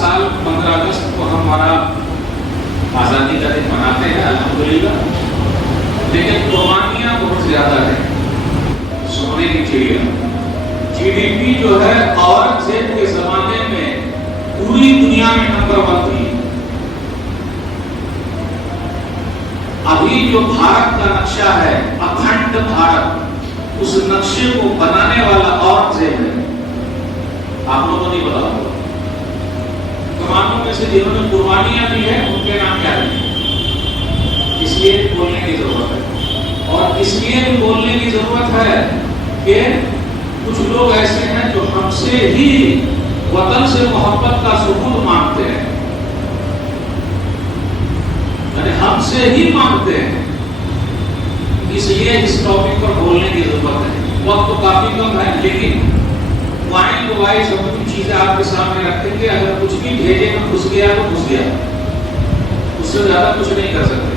سال 15 اگست کو ہمارا آزادی کا دن مناتے ہیں الحمدللہ، لیکن قربانیاں بہت زیادہ ہیں۔ سونے کی چڑیا جی ڈی پی جو ہے اورنگزیب کے زمانے میں پوری دنیا میں نمبر 1 تھی۔ ابھی جو بھارت کا نقشہ ہے اکھنڈ بھارت، اس نقشے کو بنانے والا اورنگزیب ہے۔ آپ لوگوں کو نہیں پتا ہوگا، قربانیوں میں سے جنہوں نے قربانیاں دی ہیں ان کے نام کیا ہیں؟ اس لیے بولنے کی ضرورت ہے، اور اس لیے بھی بولنے کی ضرورت ہے کہ کچھ لوگ ایسے ہیں جو ہم سے ہی وطن سے محبت کا ثبوت مانگتے ہیں، یعنی ہم سے ہی مانگتے ہیں۔ اس لیے اس ٹاپک پر بولنے کی ضرورت ہے۔ وقت تو کافی کم ہے، لیکن پوائنٹ وائز ہم کچھ چیزیں آپ کے سامنے رکھیں گے۔ اگر کچھ بھی بھیجے میں گھس گیا تو گھس گیا، اس سے زیادہ کچھ نہیں کر سکتے۔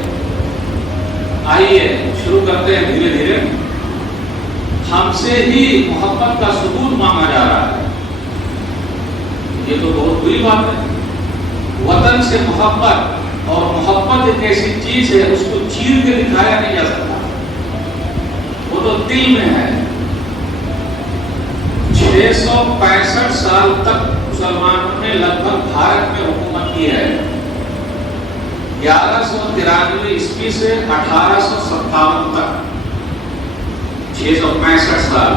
آئیے شروع کرتے ہیں دھیرے دھیرے۔ ہم سے ہی محبت کا ثبوت مانگا جا رہا ہے، یہ تو بہت بری بات ہے۔ وطن سے محبت، اور محبت ایک ایسی چیز ہے اس کو چیر کے دکھایا نہیں جا سکتا، وہ تو دل میں ہے۔ 665 سال تک مسلمانوں نے لگ بھگ بھارت میں حکومت کی ہے، 1193 عیسوی سے 1857 تک 665 سال۔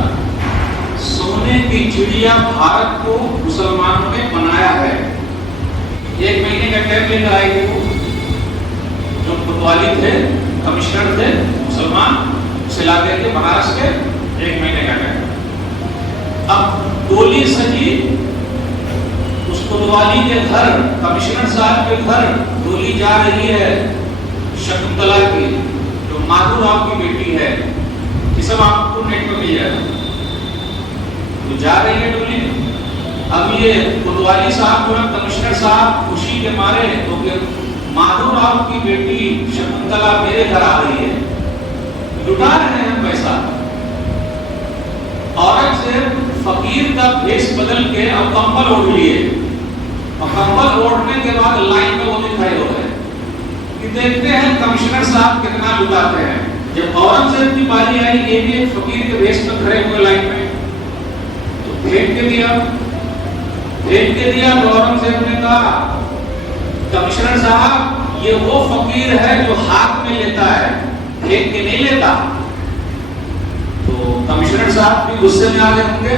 سونے کی چڑیا بھارت کو مسلمانوں نے بنایا ہے۔ 1 مہینے کا ٹائم لے کر آئے گی، وہ جو کوتوالی تھے، کمشنر تھے مسلمان، اسے لا کر کے بنارس کے 1 مہینے کا ٹائم۔ اب ڈولی سجی اس کوتوالی کے گھر، کمشنر صاحب کے گھر ڈولی جا رہی ہے شکنتلا کی، جو مادھو راؤ کی بیٹی ہے۔ یہ سب آپ کو نیٹ پر مل جائے گا، تو جا رہی ہے ڈولی۔ اب یہ کوتوالی صاحب جو ہے کمشنر صاحب خوشی کے مارے تو کہ مادھو راؤ کی بیٹی شکنتلا میرے گھر آ رہی ہے، لٹا رہے ہیں پیسہ۔ اورنگزیب فقیر کا بھیس بدل کے اب کمبل اوڑھ لیے، اور کمبل اوڑھنے کے بعد لائن میں وہ بھی کھڑے ہو گئے کہ دیکھتے ہیں کمشنر صاحب کتنا لٹاتے ہیں۔ جب اورنگزیب کی باری آئی، یہ بھی ایک فقیر کے بھیس میں کھڑے ہوئے لائن میں، تو پھینک کے دیا تو اورنگزیب نے کہا کمشنر صاحب یہ وہ فقیر ہے جو ہاتھ میں لیتا ہے، پھینک کے نہیں لیتا۔ تو کمشنر صاحب بھی غصے میں آ گئے ہوں گے،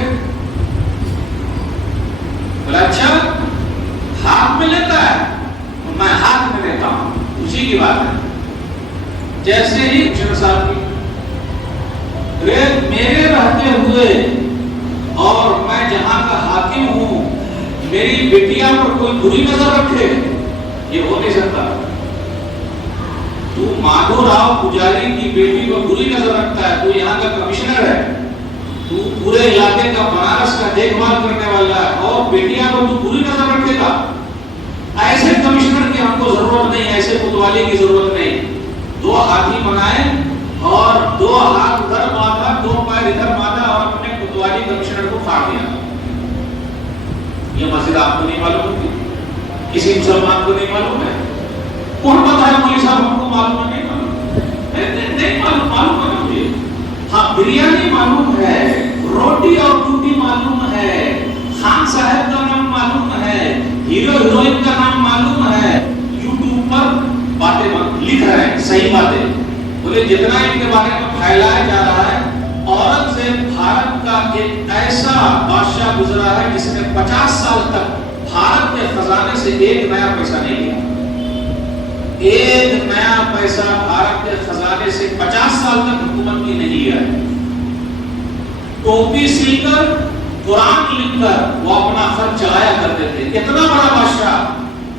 بولا اچھا ہاتھ میں لیتا ہے، میں ہاتھ میں لیتا ہوں، اسی کی بات ہے۔ جیسے ہی کمشنر صاحب کی میرے رہتے ہوئے اور میں جہاں کا حاکم ہوں میری بیٹیاں پر کوئی بری نظر رکھے، یہ ہو نہیں سکتا۔ تو مادھو راؤ پجاری کی بیٹی کو بری نظر رکھتا ہے، تو یہاں کا کمشنر ہے، تو پورے علاقے کا بنارس کا دیکھ بھال کرنے والا ہے، اور بیٹیاں کو تو بری نظر رکھے گا؟ ایسے کمشنر کی ہم کو ضرورت نہیں، ایسے کوتوالی کی ضرورت نہیں۔ 2 ہاتھی بنائے اور 2 ہاتھ ادھر باندھا، 2 پیر ادھر باندھا، اور اپنے کوتوالی کمشنر کو پھاڑ دیا۔ یہ مسجد آپ کو نہیں معلوم ہوتی، کسی مسلمان کو نہیں معلوم ہے؟ کون پتا ہے مولوی صاحب ہم کو معلوم ہے؟ نہیں معلوم، نہیں معلوم ہے مجھے۔ ہاں بریانی معلوم ہے، روٹی اور ٹوٹی معلوم ہے، خان صاحب کا نام معلوم ہے، ہیرو ہیروئن کا نام معلوم ہے، یوٹیوب پر باتیں لکھ رہے ہیں صحیح باتیں۔ بولے جتنا ان کے بارے میں پھیلایا جا رہا ہے، اورنگزیب بھارت کا ایک ایسا بادشاہ گزرا ہے جس نے 50 سال تک بھارت کے خزانے سے ایک نیا پیسہ نہیں لیا، ایک نیا پیسہ بھارت کے خزانے سے 50 سال تک حکومت کی نہیں لیا ہے۔ ٹوپی سل کر، قرآن لکھ کر وہ اپنا خرچ چلایا کرتے تھے۔ اتنا بڑا بادشاہ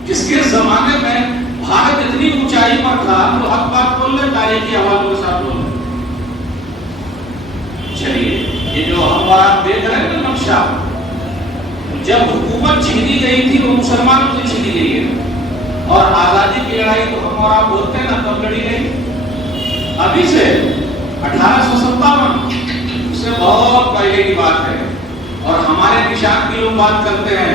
جس کے زمانے میں بھارت اتنی اونچائی پر تھا، تو حق بات بول لیں، تاریخی حوالوں کے ساتھ بول لیں۔ چلیے یہ جو ہم اور آپ دیکھ رہے ہیں نا نقشہ، جب حکومت چھینی گئی تھی وہ مسلمانوں سے چھینی گئی ہے، اور آزادی کی لڑائی تو ہم اور آپ بولتے ہیں نا کب لڑی گئی؟ ابھی سے 1857 سے بہت پہلے کی بات ہے۔ اور ہمارے نشان کی لوگ بات کرتے ہیں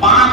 5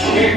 6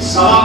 1.25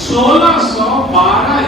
1612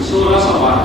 1612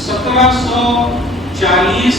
1740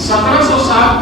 1707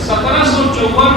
1754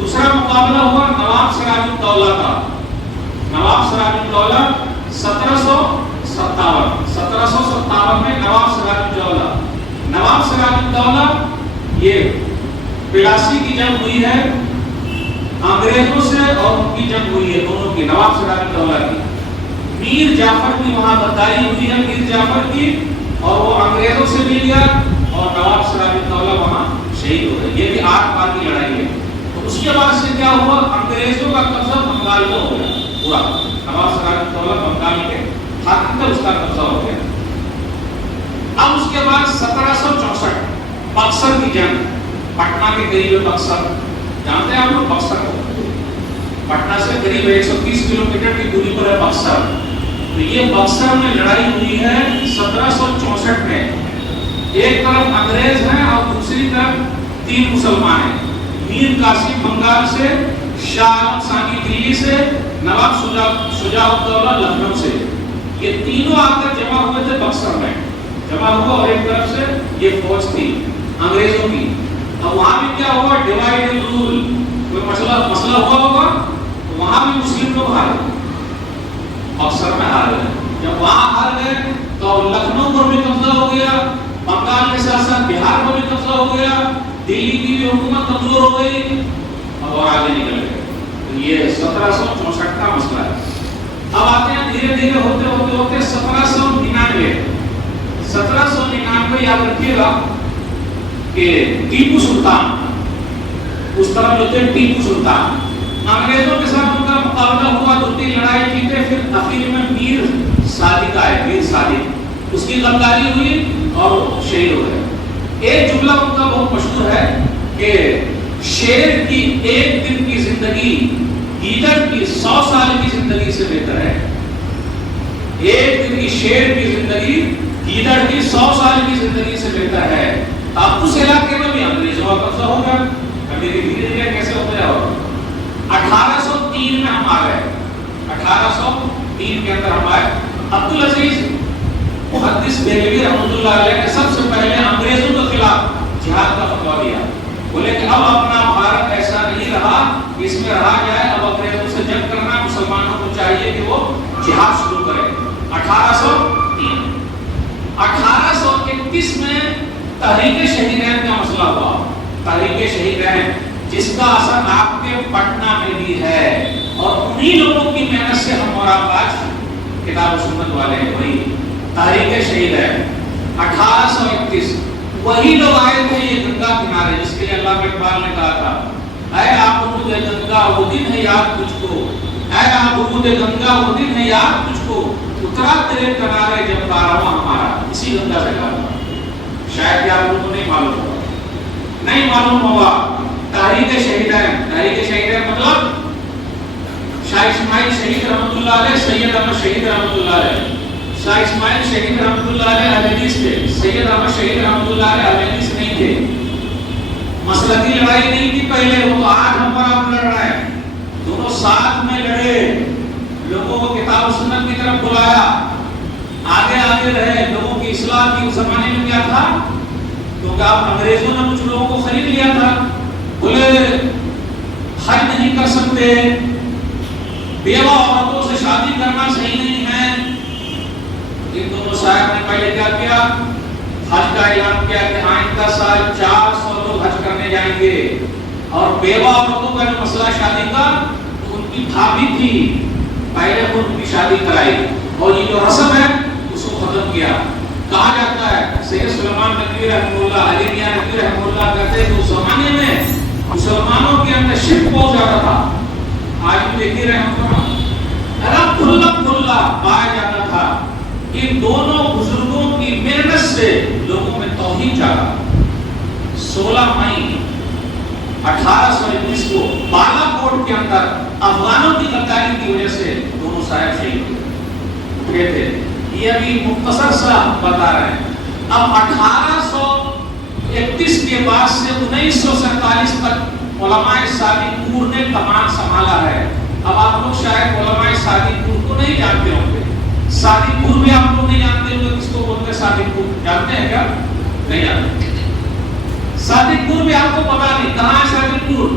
دوسرا مقابلہ ہوا نواب سراج الدولہ کا. نواب سراج الدولہ 1757 میں نواب سراج الدولہ. نواب سراج الدولہ یہ پلاسی کی جنگ ہوئی ہے انگریزوں سے اور ان کی جنگ ہوئی ہے دونوں کی. نواب سراج الدولہ کی میر جعفر کی وہاں غداری ہوئی ہے میر جعفر کی اور وہ انگریزوں سے مل گیا اور نواب سراج الدولہ وہاں شہید ہو گئے. یہ بھی 8 بار کی لڑائی ہے. تو اس کے بعد سے کیا ہوا انگریزوں کا قبضہ بنگال میں ہو گیا پورا. نواب سراج الدولہ بنگال کے خاتم تک اس کا قبضہ ہو گیا. اب اس کے بعد 1764 بکسر کی جنگ. پٹنہ کے قریب ہے بکسر. جانتے ہیں آپ لوگ بکسر کو؟ پٹنہ سے قریب 130 کلومیٹر کی دوری پر ہے بکسر. تو یہ بکسر میں لڑائی ہوئی ہے 1764 میں. ایک طرف انگریز ہیں اور دوسری طرف 3 مسلمان ہیں. میر قاسم بنگال سے، شاہ عالم ثانی دلی سے، نواب شجاع الدولہ لکھنؤ سے. یہ تینوں آ کر جمع ہوئے تھے بکسر میں. جمع ہوا اور ایک طرف سے یہ فوج تھی انگریزوں کی. اب وہاں بھی کیا ہوا ڈیوائڈ اینڈ رول. کوئی مسئلہ ہوا ہوگا تو وہاں بھی مسلم لوگ ہار گئے. بکسر میں ہار گئے. جب وہاں ہار گئے تو لکھنؤ پر بھی قبضہ ہو گیا. بنگال کے ساتھ ساتھ بہار پر بھی قبضہ ہو گیا. دلی کی بھی حکومت کمزور ہو گئی. اب اور آگے نکل گئے. یہ 1764 کا مسئلہ ہے. اب آتے ہیں دھیرے دھیرے ہوتے 1799 یاد رکھیے گا کہ ٹیپو سلطان اس طرف جو تھے ٹیپو سلطان انگریزوں کے ساتھ ان کا مقابلہ ہوا. 2-3 لڑائی جیتے پھر آخر میں میر صادق آئے. میر صادق اس کی غداری ہوئی اور شہید ہو گئے. ایک جملہ ان کا بہت مشہور ہے کہ شیر کی 1 دن کی زندگی گیدڑ کی 100 سال کی زندگی سے بہتر ہے. 1 دن کی شیر کی زندگی گیدڑ کی 100 سال کی زندگی سے بہتر ہے. اب اس علاقے میں بھی انگریزوں کا قبضہ ہوگا. دھیرے دھیرے کیسے ہوتا ہے. 1803 میں ہم آ گئے. 1803 کے اندر ہم آئے. عبدالعزیز محدث دہلوی رحمۃ اللہ علیہ نے سب سے پہلے انگریزوں کے خلاف جہاد کا فتویٰ دیا. بولے کہ اب اپنا بھارت ایسا نہیں رہا اس میں رہا جائے. اب انگریزوں سے جنگ کرنا مسلمانوں کو چاہیے کہ وہ جہاد شروع کریں. 1831 میں تحریک شہیدین کا مسئلہ ہوا. تحریک شہیدین جس کا اثر آپ کے پٹنہ میں بھی ہے اور انہی لوگوں کی محنت سے ہم اور آپ آج کتاب و سنت والے ہیں. وہی تحریک شہیدین 1831 وہی لوگ آئے تھے یہ گنگا کنارے جس کے لیے علامہ اقبال نے کہا تھا اے آبرود گنگا وہ دن ہے یاد تجھ کو. اے آبرود گنگا وہ دن ہے یاد تجھ کو. اترا تیرے کنارے جب کارواں ہمارا. اسی گنگا سے کہا تھا. شاید کہ آپ کو نہیں معلوم ہوگا. نہیں معلوم ہوگا. تحریک شہیدین مطلب شاہ اسماعیل شہید رحمۃ اللہ علیہ، سید احمد شہید رحمۃ اللہ علیہ. شاہ اسماعیل شہید رحمۃ اللہ علیہ اہل حدیث تھے. سید احمد شہید رحمۃ اللہ علیہ اہل حدیث نہیں تھے. مسلکی لڑائی نہیں تھی پہلے. وہ تو 8 نمبر آپ لڑ رہے ہیں. دونوں ساتھ میں لڑے. لوگوں کو کتاب و سنت کی طرف بلایا. آگے رہے. لوگوں کی اصلاح کی. اس زمانے میں کیا تھا کیونکہ آپ انگریزوں نے کچھ لوگوں کو خرید لیا تھا. بولے حج نہیں کر سکتے. بیوہ عورتوں سے شادی کرنا صحیح نہیں ہے. ان دونوں صاحب نے پہلے کیا کیا حج کا اعلان کیا کہ آئندہ سال 400 لوگ حج کرنے جائیں گے. اور بیوہ عورتوں کا جو مسئلہ شادی کا ان کی بھابھی تھی پہلے خود ان کی شادی کرائی اور یہ جو رسم ہے اس کو ختم کیا. کہا جاتا ہے سید سلیمان ندوی رحمہ اللہ علی میاں ندوی رحمہ اللہ کہتے ہیں کہ اس زمانے میں مسلمانوں کے اندر شرک بہت زیادہ تھا. آج بھی دیکھیے رحمۃ اللہ پایا جاتا تھا. ان دونوں بزرگوں کی محنت سے لوگوں میں توحید جاگا. 16 مئی 1821 کو بالا کوٹ کے اندر افغانوں کی غداری کی وجہ سے دونوں صاحب شہید ہوئے تھے. یہ ابھی مختصر سا بتا رہے ہیں. اب 1831 کے بعد سے 1947 تک علماء صادق پور نے کمان سنبھالا ہے. اب آپ لوگ شاید علماء صادق پور کو نہیں جانتے ہوں گے. صادق پور بھی آپ لوگ نہیں جانتے ہوں گے. کس کو بولتے ہیں صادق پور؟ جانتے ہیں کیا؟ نہیں جانتے. صادق پور بھی آپ کو پتا نہیں کہاں ہے. صادق پور